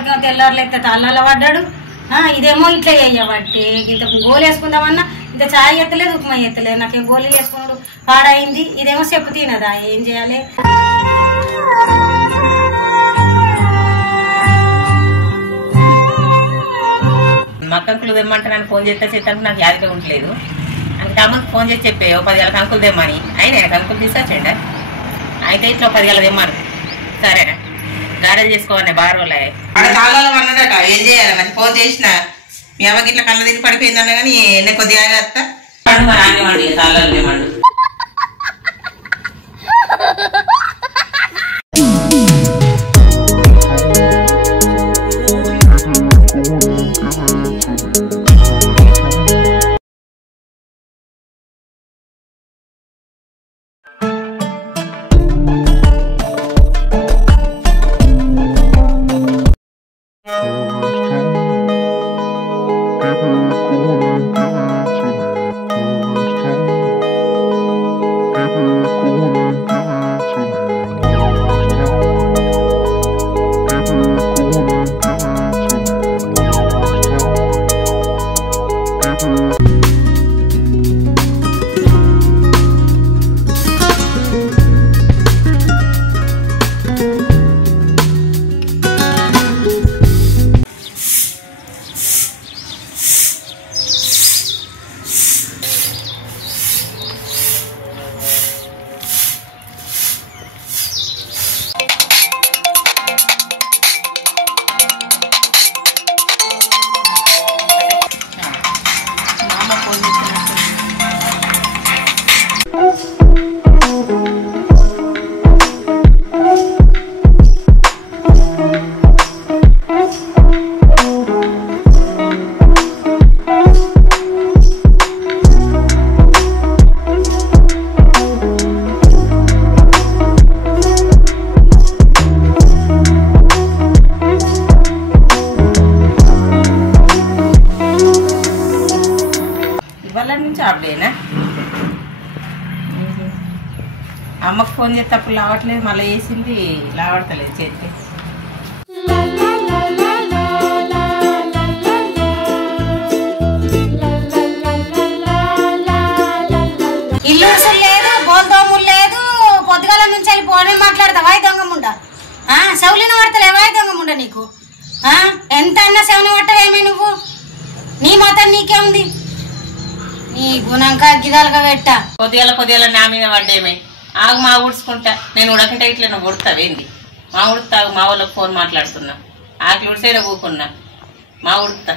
కొడుకేమో తెల్లారులెత్తే తల్లాల పడ్డాడు. ఇదేమో ఇట్లా చేయబట్టి ఇంత గోలు వేసుకుందామన్నా ఇంత చాయ్ ఎత్తలేదు, ఉప్మా ఎత్తలేదు. నాకేం గోళీ వేసుకున్నాడు పాడైంది. ఇదేమో చెప్పు తినదా, ఏం చేయాలి? మక్కంకులు తెమ్మంటానని ఫోన్ చేస్తే చేస్తాను నాకు యాదిగా ఉండలేదు. అందుకే అమ్మకి ఫోన్ చేసి చెప్పే 10 గల కంకులు తెమ్మని. అయినా కంకులు తీసుకొచ్చండి. అయితే ఇట్లా 10 గల తెమ్మను. సరేనా, గారెలు చేసుకోవాలి బాగా రోజులే. అక్కడ తాళ్ళలో అన్నాడట, ఏం చేయాలి నాకు ఫోన్ చేసిన మీ అమ్మకి ఇట్లా కళ్ళ తిరిగి పడిపోయిందన్న కానీ నేను కొద్దిగా వేస్తా రానివ్వండి తాళ్ళలో లేమండు. అమ్మకు ఫోన్ చేస్తే అప్పుడు లావట్లేదు, మళ్ళీ వేసింది లావడతలేదు చేస్తే. ఇల్లు అసలు లేదు, బోల్దోములు లేదు. పొద్దుగాల నుంచి వెళ్ళి ఫోనే మాట్లాడతావా దొంగముండ? సౌలిన పడతలేవా దొంగముండ? నీకు ఎంత అన్నా శవని పట్టవేమే నువ్వు? నీ మాత్రం నీకేముంది? నీ గుణంకా గిదాలుగా పెట్టా. కొద్దిగా నా మీద పడ్డేమే. ఆగు మా ఊడ్చుకుంటా. నేను ఉడకటే ఇట్లా నువ్వు ఉడుతావేంది? మా ఉడుతావు, మా వాళ్ళకి ఫోన్ మాట్లాడుతున్నా. ఆకి ఉడిసేదా కూకున్నా మా ఉడుకుతా.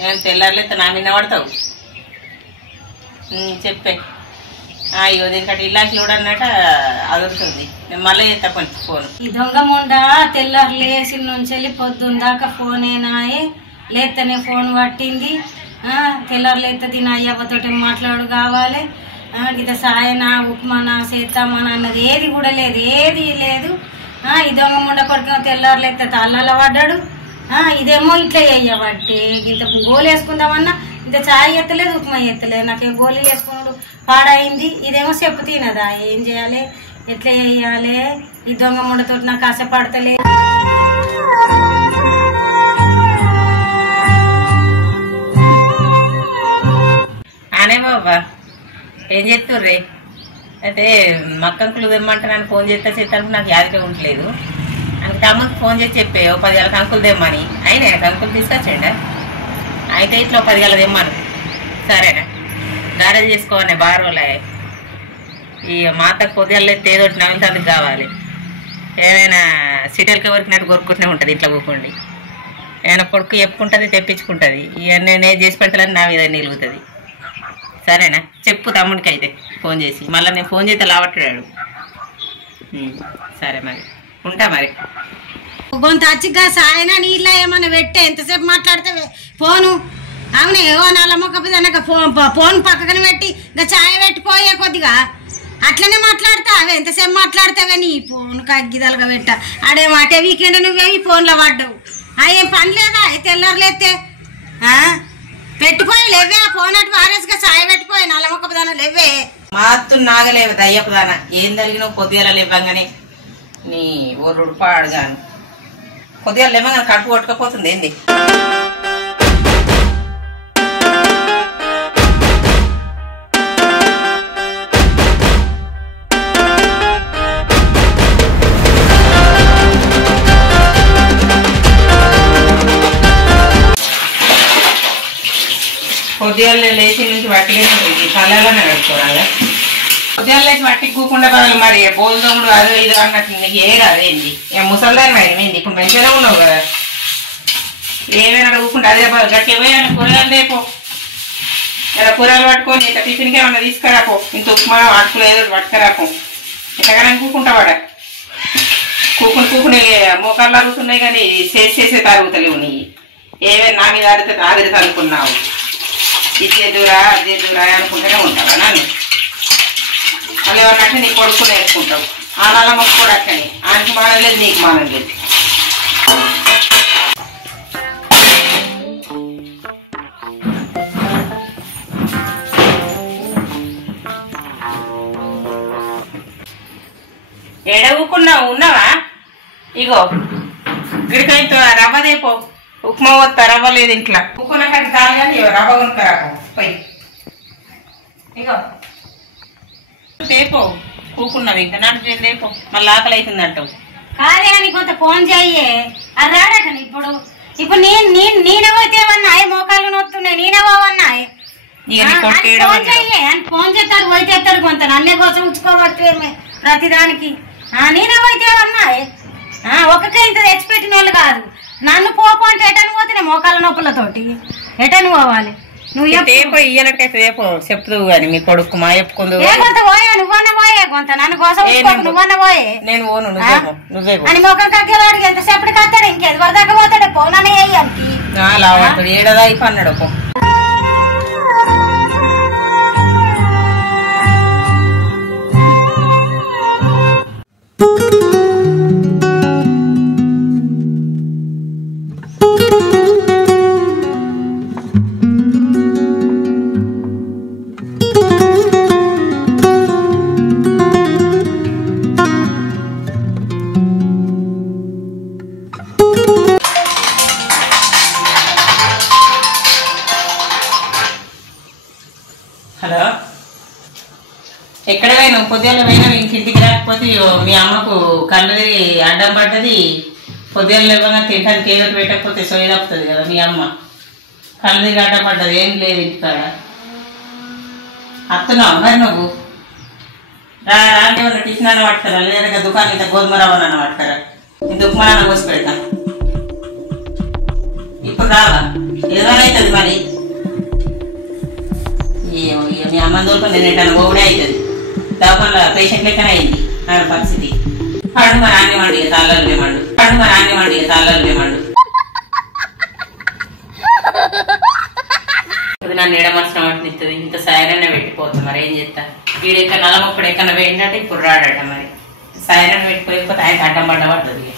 ఏమైనా తెల్లారులైతే నా మీద పడతావు? చెప్పే. అయ్యో దీనికటి ఇల్లాకి చూడన్నట అదురుతుంది. నేను మళ్ళీ చేస్తా కొంచెం ఫోన్. ఈ దొంగ ముండ తెల్లారు లేచి నుంచి వెళ్ళి పొద్దున్న దాకా ఫోనేనాయే. లేస్తేనే ఫోన్ పట్టింది. తెల్లారు లేస్తే తిన అయ్యబ్బతోటి మాట్లాడు కావాలి. గిత సాయనా ఉప్మానా చేస్తామని అన్నది ఏది కూడా లేదు, ఏది లేదు. ఈ దొంగ ముండ కొడుకేమో తెల్లారు లేస్తే తల్లాల పడ్డాడు. ఇదేమో ఇట్లా చేయబట్టి ఇంత గోలు వేసుకుందామన్నా ఇంత చాయ్ ఎత్తలేదు, ఉప్మా ఎత్తలేదు. నాకేం గోళీ వేసుకున్నాడు పాడైంది. ఇదేమో చెప్పు తినదా, ఏం చేయాలి? ఎట్లా చేయాలి? ఈ దొంగ ముండతో నాకు ఆశపడతలే. అనే బాబా ఏం చెప్తుర్రే? అయితే మక్కంకులు తెమ్మంటానని ఫోన్ చేస్తే చేస్తాను నాకు యాదిగా ఉండలేదు. అందుకే అమ్మకి ఫోన్ చేసి చెప్పే 10 గల కంకులు తెమ్మని. అయినా కంకులు తీసుకొచ్చండి. అయితే ఇట్లా 10 గల తెమ్మను. సరేనా, గారెలు చేసుకోవాలి బాగా రోజులే. ఈ మాతకు పొద్దుగల ఎత్తే ఏదో ఒకటి నవ్వుతానికి కావాలి. ఏమైనా సిటీలకి కొరికినట్టు కొరుకుంటూనే ఉంటుంది ఇంట్లో కూకుండి. ఏమైనా కొడుకు చెప్పుకుంటుంది, తెప్పించుకుంటుంది. ఇవన్నీ నేను చేసి పెడతానని నా మీద నిలుగుతుంది. సరేనా, చెప్పు తమ్ముడికి అయితే ఫోన్ చేసి. మళ్ళీ నేను ఫోన్ చేస్తే లావట్టాడు. సరే మరి ఉంటా. మరి గొంత అచ్చిగా సాయన నీళ్ళ ఏమన్నా పెట్టే ఎంతసేపు మాట్లాడితే ఫోను. అవునే ఏవో నల్ల మొక్క ఫోన్ పక్కన పెట్టి ఇంకా ఛాయ పెట్టిపోయే కొద్దిగా అట్లనే మాట్లాడతావే. ఎంతసేపు మాట్లాడతావే? నీ ఫోన్ కగ్గిదలుగా పెట్ట ఆడేమో అటే వీకెండ్ నువ్వేమి ఫోన్లో పడ్డావు. ఏం పని లేదా? తెల్లారులేస్తే పెట్టిపోయి లేవే ఫోన్ అటు వారేసుగా ఛాయ పెట్టిపోయి నల్ల మొక్క దాన లేవే. మాత్తు నాగలేవు దయ్యపు దాన. ఏం జరిగినావు పొద్దుగల లేవ్వంగానే నీ ఓ రుడుపాడుగాను. కొద్దిగా లేమగా కడుపు కొట్టుకపోతుంది ఏంది? కొద్దిగా లేచి నుంచి వట్టిగా కళ్ళలోనే కట్టుకోరాగా. కొద్దిగా లేచి వట్టికి కూకుండా బదులు మరి బోల్ దమ్ముడు అదో ఇదో అన్నట్టు నీకు ఏ రాదేంది? ముసల్దాని అయింది, ఇప్పుడు మంచిగానే ఉన్నావు కదా. ఏమైనా కూకుండా అదే గట్టి ఏమైనా కూరగాయలు రేపో, ఇలా కూరగాయలు పట్టుకొని ఇంత టిఫిన్కి ఏమన్నా తీసుకురాపో, ఇంత ఉప్మా అటుకులు ఏదో పట్టుకురాపో. ఇంతగానే కూకుంటా వాడ కూకుని మోకాళ్ళు అరుగుతున్నాయి కానీ చేసే తాగుతలేవు. నీ ఏమైనా నా మీద ఆదిరి తనుకున్నావు. ఇది చేదురా అది చేదురా అనుకుంటూనే ఉంటావా నాన్న? మళ్ళీ ఎవరినట్టే నీ కొడుకు నేర్చుకుంటావు. ఆ నాన్న మొక్కుకోడు అక్కని, ఆయనకు మానం లేదు నీకు మానం లేదు. ఎడవుకున్నావు ఉన్నావా? ఇగో గిడికాయతో రవ్వదేపో, ఉప్మా వస్తా రవ్వ లేదు ఇంట్లో. ఉక్కున్న కట్టి కాదు కానీ రవ్వ కొనుక్కరాకు పోయి. ఇగో తేపో కూకున్నావు ఇంకా నడు తేపో, మళ్ళీ ఆకలి అవుతుంది అంటావు. కాదే అని కొంత ఫోన్ చెయ్యే, అది రాడటని ఇప్పుడు. ఇప్పుడు నేనెవైతేవన్నాయి, మోకాళ్ళు నొత్తున్నాయి, నేనెవన్నాయి ఫోన్ చెయ్యే అని. ఫోన్ చేస్తాడు పోయితేస్తాడు కొంత నన్నే కోసం ఉంచుకోబడితే ప్రతిదానికి. నేనెవైతేవన్నాయి ఒక్కకే ఇంత తెచ్చిపెట్టిన వాళ్ళు కాదు. నన్ను పోపు అంటే ఎటను పోతే మోకాళ్ళ నొప్పులతోటి ఎటను పోవాలి? నువ్వు ఇయ్యనట్టయితే రేపు చెప్తూ కానీ మీ కొడుకు మా చెప్పుకుందు కొంత పోయే, నువ్వన్న పోయే కొంత నన్ను కోసం నువ్వన్న పోయే. నేను పోను, నువ్వే అని మొక్కలు కగ్గేవాడికి ఎంతసేపటికి వస్తాడు, ఇంకేది వరదాకా పోతాడు. పౌననే లావాడు ఏడదా అయిపో అన్నాడు. హలో, ఎక్కడ పోయినావు? పొద్దున్న పోయినా ఇంటికి రాకపోతే మీ అమ్మకు కళ్ళు తిరిగి అడ్డం పడ్డది. పొద్దున్న లేవగా తింటానికి ఏదో పెట్టకపోతే సోయి తప్పుతుంది కదా. మీ అమ్మ కళ్ళు తిరిగి అడ్డం పడ్డది, ఏం లేదు ఇంటికాడ. వస్తున్నావు మరి నువ్వు? రాంటి టిఫిన్ అన్న పట్టుకరా, లేదా దుకాణం ఇంత గోధుమ రవ్వనన్న పట్టుకరా, ఇంత ఉప్మా అన్న కోసి పెడతా. ఇప్పుడు రావా? ఏదైనా అవుతుంది మరి. మీ అమ్మ దూరం నేను ఎట్లా ఓడే అవుతుంది. దాపంలో పేషెంట్ లెక్కనే అయింది నా పరిస్థితి. పడు మరి అన్ని వండి తాళ్ళలు లేమండు, పడు మరి అన్ని వండి తాళ్ళలు లేమండు. ఇది నన్ను ఏడమర్చిన వాటిని ఇస్తుంది. ఇంత సాయరైనా పెట్టిపోతుంది, మరి ఏం చేస్తా. వీడు ఎక్కడ నలమప్పుడు ఎక్కడ వేయంటే ఇప్పుడు రాడట. మరి సాయరైనా పెట్టిపోయిపోతే ఆయన అడ్డం పడ్డ పడుతుంది.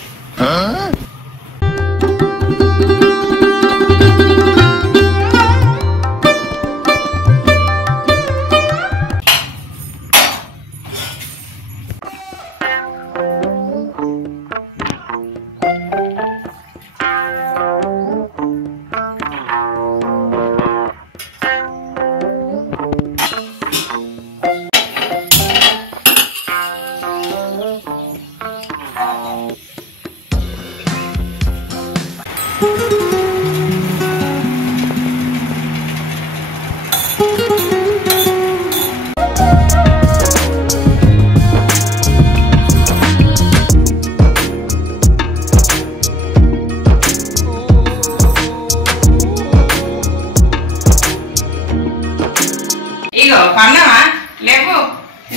ఇగో పన్నావా లేవు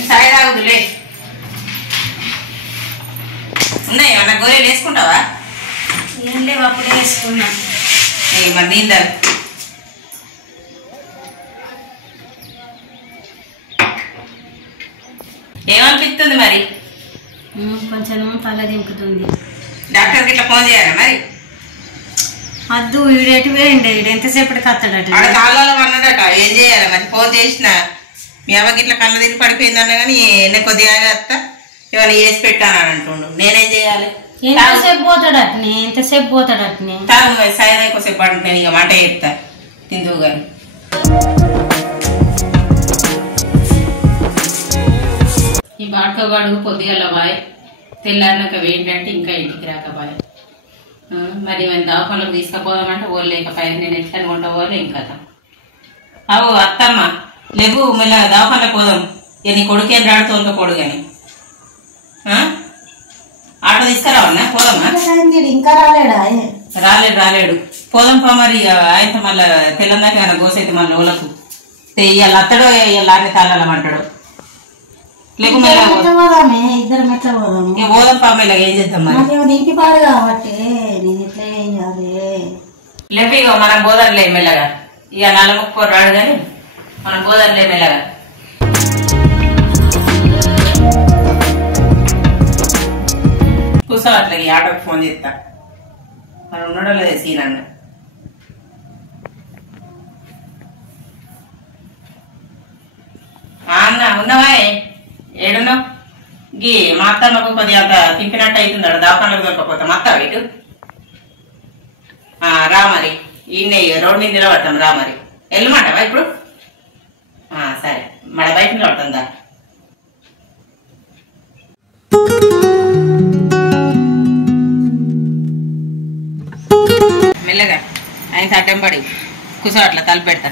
సాయి తాగుదులే ఉన్నాయి అన్న. గోళీలు వేసుకుంటావా? ఏం లేవు, అప్పుడే వేసుకున్నా. మరి నీందా ఏమనిపిస్తుంది మరి? కొంచెం తల దింపుతుంది. డాక్టర్కి ఇట్లా ఫోన్ చేయాలా మరి? అద్దు ఈడేటి వేయండి, ఈడు ఎంతసేపటికి వస్తాడట. కాళ్ళలో అన్నాడట. ఏం చేయాలి మరి? ఫోన్ చేసిన మీ అమ్మకి ఇట్లా కళ్ళ తిరిగి పడిపోయిందన్నా కానీ నేను కొద్దిగా వస్తా ఏమైనా చేసి పెట్టానని అంటుండు. నేనేం చేయాలి? ఎంతసేపు పోతాడట్నే ఎంతసేపు పోతాడట్నే తాగు సాయంత్రం ఎక్కువసేపు పడుతుంది ఇక వంట చేస్తా తిందువు కానీ ఈ బాడుకోగాడు పొద్దుగల బాయ్ తెల్లారినాక ఏంటంటే ఇంకా ఇంటికి రాకబాయ్ మరి మేము దవాఖానలకు తీసుకుపోదామంటే ఓళ్ళు లేకపోయారు నేను ఎట్లా కొంట పోలే ఇంకా అవు అత్తమ్మ లేవు మళ్ళీ దవాఖానలకు పోదాం ఇక నీ కొడుకేం రాడు తోలుకపోడు కానీ ఆటో తీసుకురావన్నా పోదామా ఇంకా రాలేడు పోదాం పా మరి ఆయన మళ్ళీ తెల్లందాక ఏమైనా గోసైతే మళ్ళీ ఓలకు ఇవాళ అత్తడో ఇవాళ తాళాలమంటాడు ఇద్దరు మెట్ల పోదాము పోదాం పా మళ్ళీ ఏం చేద్దాం మరి ఇంటి పాడు కాబట్టి నేను ఎట్లా చేయాలి లేవు ఇక మనం పోదాంలే మెల్లగా ఇక నల్లముక్కు రాడు కానీ మనం పోదాంలే మెల్లగా కూర్చో అట్లా ఈ ఆటోకి ఫోన్ చేస్తా మనం ఉండడం లేదు సీనన్న అన్న ఉన్నవా ఏడున్నావు గీ మా అత్తమ్మకు కొద్దిగా అంత తింపినట్టు అవుతుంది దవాఖానకు దొరకపోతాం అత్త ఇటు రా మరి ఈయన రోడ్డు మీద నిలబడతాం రా మరి వెళ్ళమంటావా ఇప్పుడు సరే మన బయట నిలబడుతుందా మెల్లగా ఆయన అడ్డం పడి కూర్చో అట్లా తలుపు పెడతా